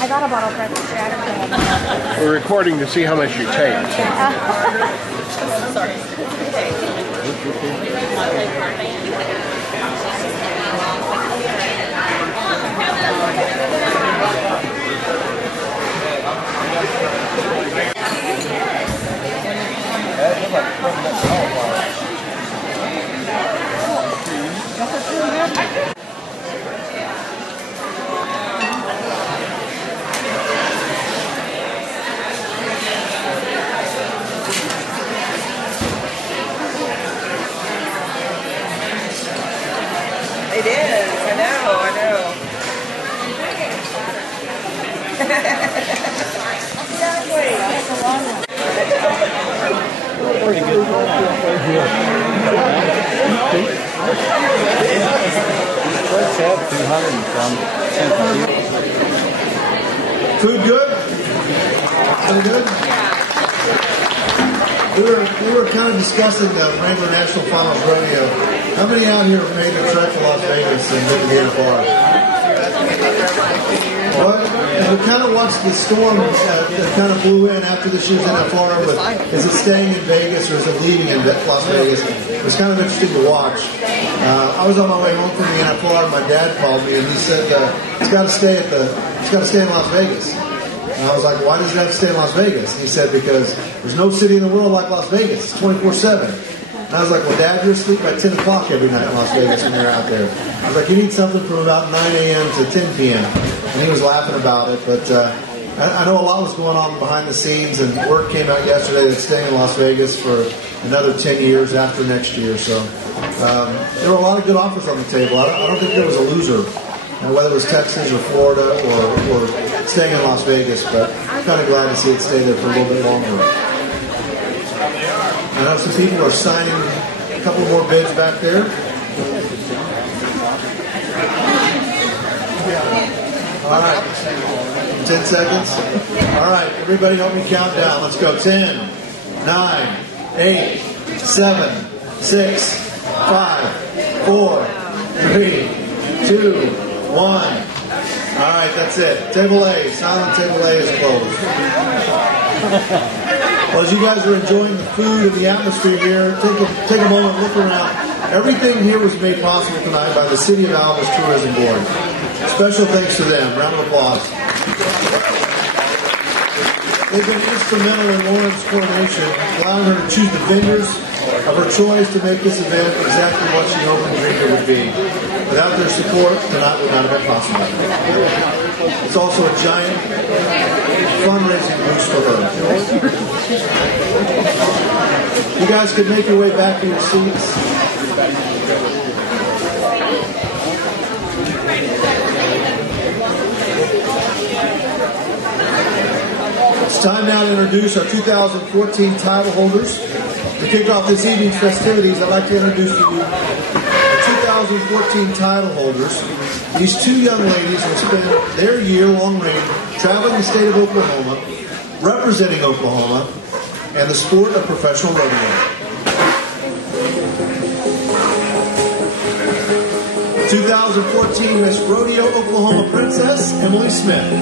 I got a bottle for Jack. We're recording to see how much you take. Sorry. It is. I know. Exactly. That's a long one. Pretty good. Let's have 200 and some. Food good? Food good? We were kind of discussing the Wrangler National Finals Rodeo. How many out here have made the trek to Las Vegas and been to the bar? Well, we kind of watched the storm that kind of blew in after the year's in Florida. But is it staying in Vegas or is it leaving in Las Vegas? It was kind of interesting to watch. I was on my way home from the NFL. My dad called me and he said it's got to stay in Las Vegas. And I was like, why does it have to stay in Las Vegas? And he said, because there's no city in the world like Las Vegas. It's 24/7. And I was like, well, Dad, you're asleep by 10 o'clock every night in Las Vegas when you're out there. I was like, you need something from about 9 a.m. to 10 p.m. And he was laughing about it. But I know a lot was going on behind the scenes, and word came out yesterday that it's staying in Las Vegas for another 10 years after next year. So there were a lot of good offers on the table. I don't think there was a loser. Whether it was Texas or Florida or staying in Las Vegas, but I'm kind of glad to see it stay there for a little bit longer. I know some people are signing a couple more bids back there. All right, 10 seconds. All right, everybody help me count down. Let's go. 10, 9, 8, 7, 6, 5, 4, 3, 2, 1. All right, that's it. Table A, silent table A is closed. Well, as you guys are enjoying the food and the atmosphere here, take a moment, look around. Everything here was made possible tonight by the City of Alva's Tourism Board. Special thanks to them. Round of applause. They've been instrumental in Lauren's coronation, allowing her to choose the vendors of her choice to make this event exactly what she hoped and dreamed it would be. Without their support, tonight would not have been possible. It's also a giant fundraising boost for her. You guys could make your way back to your seats. It's time now to introduce our 2014 title holders. To kick off this evening's festivities, I'd like to introduce to you the 2014 title holders. These two young ladies will spend their year-long reign traveling the state of Oklahoma, representing Oklahoma, and the sport of professional rodeo. 2014 Miss Rodeo Oklahoma Princess, Emily Smith.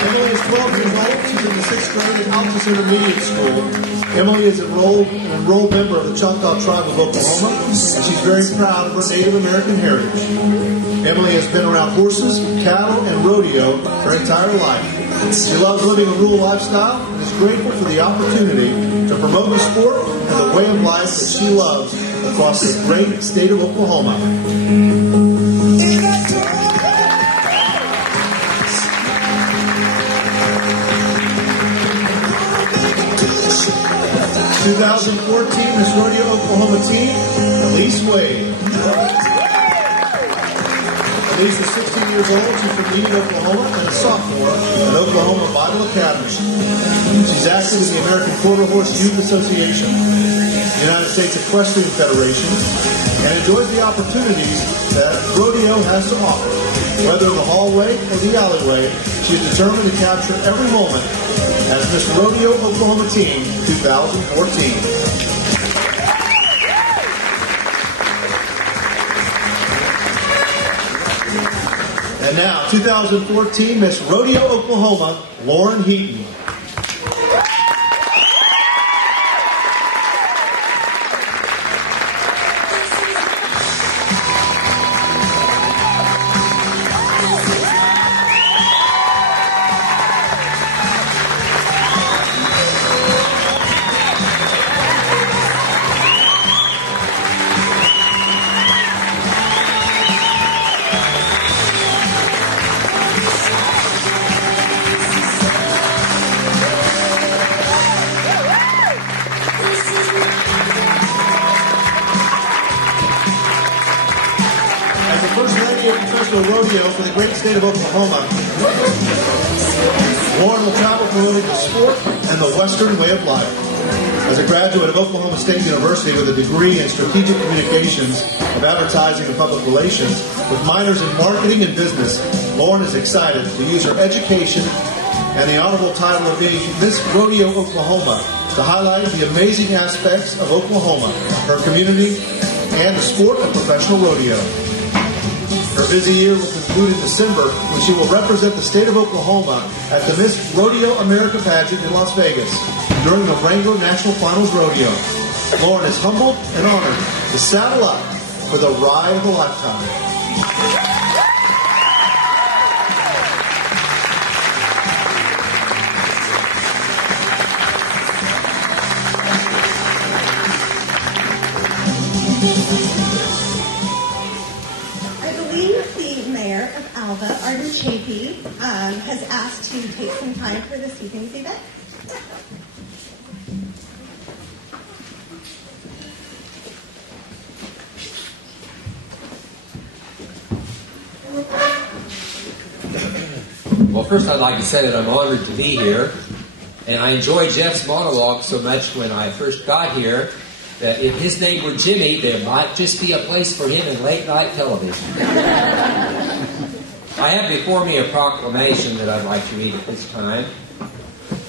Emily is 12 years old. She's in the 6th grade at Alva Intermediate School. Emily is an enrolled member of the Choctaw Tribe of Oklahoma, and she's very proud of her Native American heritage. Emily has been around horses, cattle, and rodeo her entire life. She loves living a rural lifestyle and is grateful for the opportunity to promote the sport and the way of life that she loves across this great state of Oklahoma. 2014 Miss Rodeo Oklahoma team, Elise Wade. Elise is 16 years old. She's from Eden, Oklahoma, and a sophomore at Oklahoma Bible Academy. She's active in the American Quarter Horse Youth Association, the United States Equestrian Federation, and enjoys the opportunities that rodeo has to offer. Whether in the hallway or the alleyway, she is determined to capture every moment as Miss Rodeo Oklahoma Team 2014. And now, 2014 Miss Rodeo Oklahoma, Lauren Heaton. Rodeo for the great state of Oklahoma. Lauren will travel promoting the sport and the Western way of life. As a graduate of Oklahoma State University with a degree in strategic communications of advertising and public relations with minors in marketing and business, Lauren is excited to use her education and the honorable title of being Miss Rodeo Oklahoma to highlight the amazing aspects of Oklahoma, her community, and the sport of professional rodeo. Her busy year will conclude in December when she will represent the state of Oklahoma at the Miss Rodeo America pageant in Las Vegas during the Wrangler National Finals Rodeo. Lauren is humbled and honored to saddle up for the ride of a lifetime. Alva, has asked to take some time for this evening's event. Well, first I'd like to say that I'm honored to be here, and I enjoyed Jeff's monologue so much when I first got here that if his name were Jimmy, there might just be a place for him in late-night television. I have before me a proclamation that I'd like to read at this time.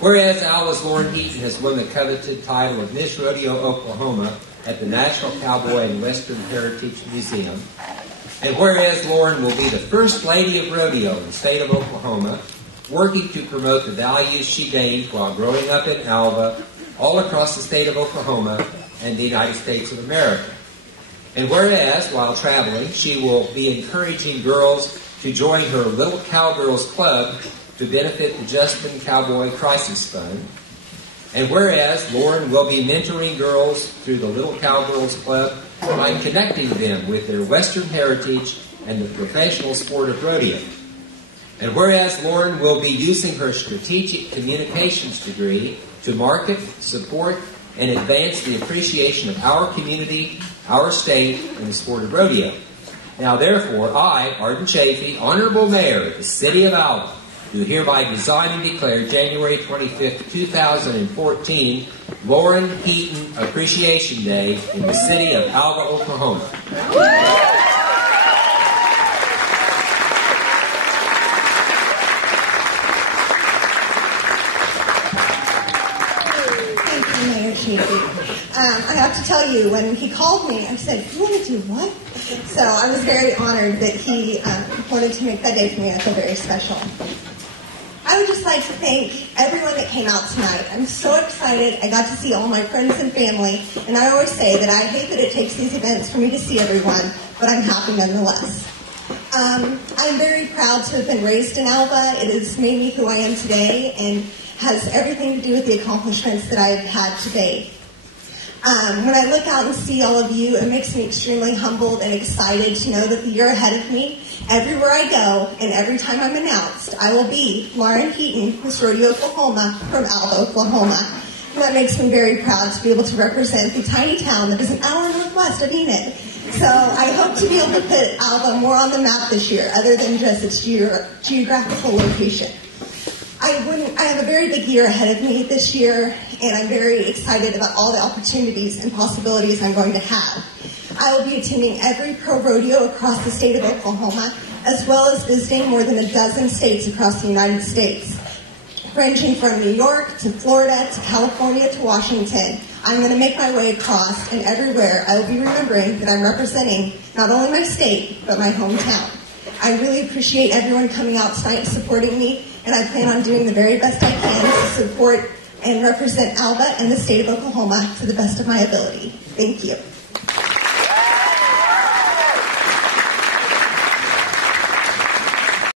Whereas Alva's Lauren Heaton has won the coveted title of Miss Rodeo Oklahoma at the National Cowboy and Western Heritage Museum, and whereas Lauren will be the First Lady of Rodeo in the state of Oklahoma, working to promote the values she gained while growing up in Alva, all across the state of Oklahoma and the United States of America. And whereas, while traveling, she will be encouraging girls to join her Little Cowgirls Club to benefit the Justin Cowboy Crisis Fund. And whereas Lauren will be mentoring girls through the Little Cowgirls Club by connecting them with their Western heritage and the professional sport of rodeo. And whereas Lauren will be using her strategic communications degree to market, support, and advance the appreciation of our community, our state, and the sport of rodeo. Now, therefore, I, Arden Chafee, Honorable Mayor of the City of Alva, do hereby design and declare January 25th, 2014, Lauren Heaton Appreciation Day in the City of Alva, Oklahoma. Thank you, Mayor Chafee. I have to tell you, when he called me, I said, "You want to do what?" So I was very honored that he wanted to make that day for me. I feel very special. I would just like to thank everyone that came out tonight. I'm so excited. I got to see all my friends and family, and I always say that I hate that it takes these events for me to see everyone, but I'm happy nonetheless. I'm very proud to have been raised in Alva. It has made me who I am today and has everything to do with the accomplishments that I've had to date. When I look out and see all of you, it makes me extremely humbled and excited to know that the year ahead of me, everywhere I go and every time I'm announced, I will be Lauren Heaton, Miss Rodeo Oklahoma from Alva, Oklahoma. And that makes me very proud to be able to represent the tiny town that is an hour northwest of Enid. So I hope to be able to put Alva more on the map this year, other than just its geographical location. I have a very big year ahead of me this year, and I'm very excited about all the opportunities and possibilities I'm going to have. I will be attending every pro rodeo across the state of Oklahoma, as well as visiting more than a dozen states across the United States. Ranging from New York to Florida to California to Washington, I'm going to make my way across, and everywhere I will be remembering that I'm representing not only my state, but my hometown. I really appreciate everyone coming out tonight and supporting me, and I plan on doing the very best I can to support and represent Alva and the state of Oklahoma to the best of my ability. Thank you.